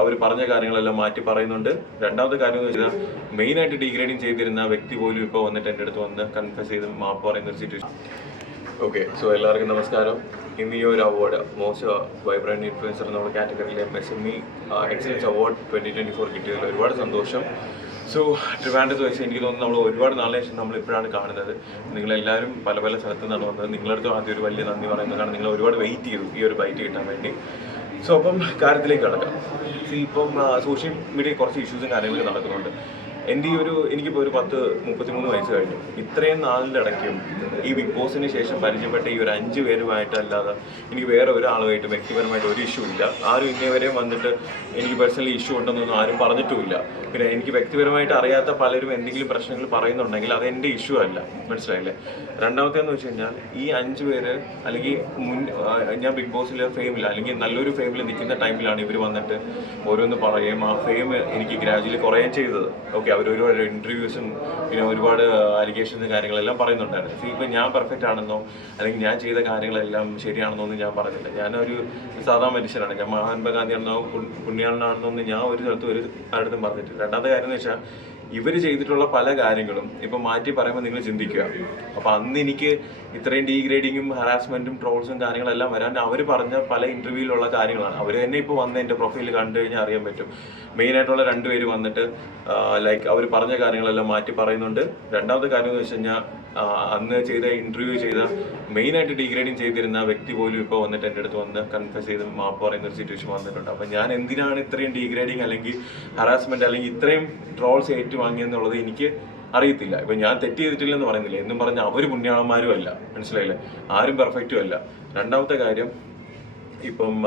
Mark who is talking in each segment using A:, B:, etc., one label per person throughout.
A: അവർ പറഞ്ഞ കാര്യങ്ങളെല്ലാം മാറ്റി പറയുന്നുണ്ട്. രണ്ടാമത്തെ കാര്യം എന്ന് വെച്ചാൽ മെയിൻ ആയിട്ട് ഡീഗ്രേഡിങ് ചെയ്തിരുന്ന വ്യക്തി പോലും ഇപ്പോൾ വന്നിട്ട് എന്റെ അടുത്ത് വന്ന് കൺഫ്യസ് ചെയ്ത് മാപ്പ് പറയുന്ന ഒരു സിറ്റുവേഷൻ ഓക്കെ സോ എല്ലാവർക്കും നമസ്കാരം. ഇന്ന് ഈ ഒരു അവാർഡ് മോസ്റ്റ് വൈബ്രന്റ് ഇൻഫ്ലുവൻസർ എന്നുള്ള കാറ്റഗറിയിലെ S M E excellence award twenty twenty four കിട്ടിയതിൽ ഒരുപാട് സന്തോഷം. സോ ട്രിവാൻഡത്ത് വെച്ച് എനിക്ക് തോന്നുന്നു നമ്മൾ ഒരുപാട് നാളെ ശേഷം നമ്മൾ ഇപ്പോഴാണ് കാണുന്നത്. നിങ്ങളെല്ലാവരും പല പല സ്ഥലത്തു നിന്നാണ് വന്നത് നിങ്ങളടുത്ത് ആദ്യം ഒരു വലിയ നന്ദി പറയുന്നത് കാരണം നിങ്ങൾ ഒരുപാട് വെയിറ്റ് ചെയ്തു ഈ ഒരു ബൈറ്റ് കിട്ടാൻ വേണ്ടി. സോ അപ്പം കാര്യത്തിലേക്ക് കിടക്കാം. ഇപ്പം സോഷ്യൽ മീഡിയ കുറച്ച് ഇഷ്യൂസും കാര്യങ്ങളൊക്കെ നടക്കുന്നുണ്ട്. എന്റെ ഈ ഒരു എനിക്കിപ്പോൾ ഒരു പത്ത് മുപ്പത്തിമൂന്ന് വയസ്സ് കഴിഞ്ഞു. ഇത്രയും നാളിന്റെ ഇടയ്ക്കും ഈ ബിഗ് ബോസിന് ശേഷം പരിചയപ്പെട്ട ഈ ഒരു അഞ്ച് പേരുമായിട്ടല്ലാതെ എനിക്ക് വേറെ ഒരാളുമായിട്ട് വ്യക്തിപരമായിട്ട് ഒരു ഇഷ്യൂ ഇല്ല. ആരും ഇന്നേ വരെയും വന്നിട്ട് എനിക്ക് പേഴ്സണലി ഇഷ്യൂ ഉണ്ടെന്നൊന്നും ആരും പറഞ്ഞിട്ടുമില്ല. പിന്നെ എനിക്ക് വ്യക്തിപരമായിട്ട് അറിയാത്ത പലരും എന്തെങ്കിലും പ്രശ്നങ്ങൾ പറയുന്നുണ്ടെങ്കിൽ അത് എന്റെ ഇഷ്യൂ അല്ല. മനസ്സിലായില്ലേ? രണ്ടാമത്തേന്ന് വെച്ച് കഴിഞ്ഞാൽ ഈ അഞ്ച് പേര് അല്ലെങ്കിൽ മുൻ ഞാൻ ബിഗ് ബോസിൽ ഫെയിമില്ല അല്ലെങ്കിൽ നല്ലൊരു ഫെയിമിൽ നിൽക്കുന്ന ടൈമിലാണ് ഇവർ വന്നിട്ട് ഓരോന്ന് പറയുകയും ആ ഫെയിം എനിക്ക് ഗ്രാജുവലി കുറയുകയും ചെയ്തത്. ഓക്കെ അവർ ഒരുപാട് ഇന്റർവ്യൂസും പിന്നെ ഒരുപാട് അലിഗേഷൻസും കാര്യങ്ങളെല്ലാം പറയുന്നുണ്ടായിരുന്നു. See, ഇപ്പം ഞാൻ പെർഫെക്റ്റ് ആണെന്നോ അല്ലെങ്കിൽ ഞാൻ ചെയ്ത കാര്യങ്ങളെല്ലാം ശരിയാണെന്നോ ഒന്നും ഞാൻ പറഞ്ഞില്ല. ഞാനൊരു സാധാ മനുഷ്യനാണ്. ഞാൻ മഹാത്മാഗാന്ധി ആണെന്നോ പുണ്യാളനാണെന്നോ ഞാൻ ഒരു സ്ഥലത്തും ഒരു ആരുടെ പറഞ്ഞിട്ടില്ല. രണ്ടാമത്തെ കാര്യം എന്ന് വെച്ചാൽ ഇവർ ചെയ്തിട്ടുള്ള പല കാര്യങ്ങളും ഇപ്പം മാറ്റി പറയുമ്പോൾ നിങ്ങൾ ചിന്തിക്കുക. അപ്പം അന്ന് എനിക്ക് ഇത്രയും ഡീഗ്രേഡിങ്ങും ഹറാസ്മെന്റും ട്രോൾസും കാര്യങ്ങളെല്ലാം വരാൻ അവർ പറഞ്ഞ പല ഇന്റർവ്യൂവിലുള്ള കാര്യങ്ങളാണ്. അവർ തന്നെ ഇപ്പോൾ വന്ന് എന്റെ പ്രൊഫൈൽ കണ്ടു കഴിഞ്ഞാൽ അറിയാൻ പറ്റും. മെയിൻ മെയിനായിട്ടുള്ള രണ്ടുപേര് വന്നിട്ട് ലൈക്ക് അവർ പറഞ്ഞ കാര്യങ്ങളെല്ലാം മാറ്റി പറയുന്നുണ്ട്. രണ്ടാമത്തെ കാര്യം എന്ന് വെച്ച് കഴിഞ്ഞാൽ അന്ന് ചെയ്ത ഇന്റർവ്യൂ ചെയ്ത മെയിനായിട്ട് ഡിഗ്രേഡിങ് ചെയ്തിരുന്ന വ്യക്തി പോലും ഇപ്പോൾ വന്നിട്ട് എന്റെ അടുത്ത് വന്ന് കൺഫ്യസ് ചെയ്ത് മാപ്പ് പറയുന്ന ഒരു സിറ്റുവേഷൻ വന്നിട്ടുണ്ട്. അപ്പം ഞാൻ എന്തിനാണ് ഇത്രയും ഡിഗ്രേഡിങ് അല്ലെങ്കിൽ ഹറാസ്മെന്റ് അല്ലെങ്കിൽ ഇത്രയും ട്രോൾസ് ഏറ്റുവാങ്ങിയെന്നുള്ളത് എനിക്ക് അറിയത്തില്ല. ഇപ്പം ഞാൻ തെറ്റ് ചെയ്തിട്ടില്ലെന്ന് പറയുന്നില്ല. എന്നും പറഞ്ഞ അവർ പുണ്യാളന്മാരും അല്ല. മനസ്സിലായില്ലേ? ആരും പെർഫെക്റ്റും അല്ല. രണ്ടാമത്തെ കാര്യം ഇപ്പം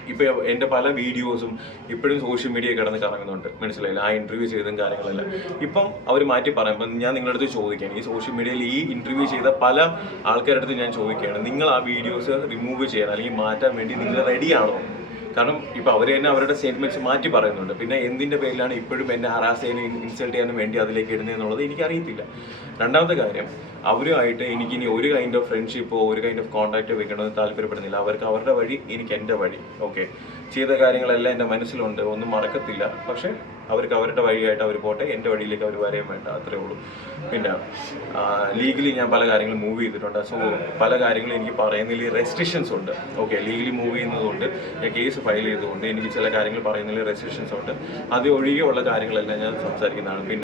A: ആ, ഇപ്പൊ എന്റെ പല വീഡിയോസും ഇപ്പോഴും സോഷ്യൽ മീഡിയ കിടന്ന് കറങ്ങുന്നുണ്ട്. മനസ്സിലായില്ല? ആ ഇന്റർവ്യൂ ചെയ്തും കാര്യങ്ങളെല്ലാം. ഇപ്പം അവർ മാറ്റി പറയാം. ഇപ്പം ഞാൻ നിങ്ങളുടെ അടുത്ത് ചോദിക്കുകയാണ് ഈ സോഷ്യൽ മീഡിയയിൽ ഈ ഇന്റർവ്യൂ ചെയ്ത പല ആൾക്കാരുടെ അടുത്ത് ഞാൻ ചോദിക്കുകയാണ്. നിങ്ങൾ ആ വീഡിയോസ് റിമൂവ് ചെയ്യാൻ അല്ലെങ്കിൽ മാറ്റാൻ വേണ്ടി നിങ്ങൾ റെഡിയാണോ കാരണം ഇപ്പൊ അവർ തന്നെ അവരുടെ സ്റ്റേറ്റ്മെന്റ്സ് മാറ്റി പറയുന്നുണ്ട്. പിന്നെ എന്തിന്റെ പേരിലാണ് ഇപ്പോഴും എന്നെ ഹറാസ് ചെയ്യാനും ഇൻസൾട്ട് ചെയ്യാനും വേണ്ടി അതിലേക്ക് ഇടുന്നത് എന്നുള്ളത് എനിക്ക് അറിയത്തില്ല രണ്ടാമത്തെ കാര്യം അവരുമായിട്ട് എനിക്ക് ഇനി ഒരു കൈൻഡ് ഓഫ് ഫ്രണ്ട്ഷിപ്പോ ഒരു കൈൻഡ് ഓഫ് കോൺടാക്റ്റോ വെക്കണമെന്ന് താല്പര്യപ്പെടുന്നില്ല. അവർക്ക് അവരുടെ വഴി എനിക്ക് എന്റെ വഴി ഓക്കെ ചെയ്ത കാര്യങ്ങളെല്ലാം എന്റെ മനസ്സിലുണ്ട് ഒന്നും മറക്കത്തില്ല. പക്ഷേ അവർക്ക് അവരുടെ വഴിയായിട്ട് അവർ പോട്ടെ. എന്റെ വഴിയിലേക്ക് അവർ വരെയും വേണ്ട. അത്രേ ഉള്ളൂ. പിന്നെ ലീഗലി ഞാൻ പല കാര്യങ്ങളും മൂവ് ചെയ്തിട്ടുണ്ട്. സോ പല കാര്യങ്ങളും എനിക്ക് പറയുന്നതിൽ റെസ്ട്രിക്ഷൻസ് ഉണ്ട്. ഓക്കെ ലീഗലി മൂവ് ചെയ്യുന്നതുകൊണ്ട് ഞാൻ കേസ് ഫയൽ ചെയ്തുകൊണ്ട് എനിക്ക് ചില കാര്യങ്ങൾ പറയുന്നതിൽ റെസ്ട്രിക്ഷൻസ് ഉണ്ട്. അത് ഒഴികെയുള്ള കാര്യങ്ങളെല്ലാം ഞാൻ സംസാരിക്കുന്നതാണ്. പിന്നെ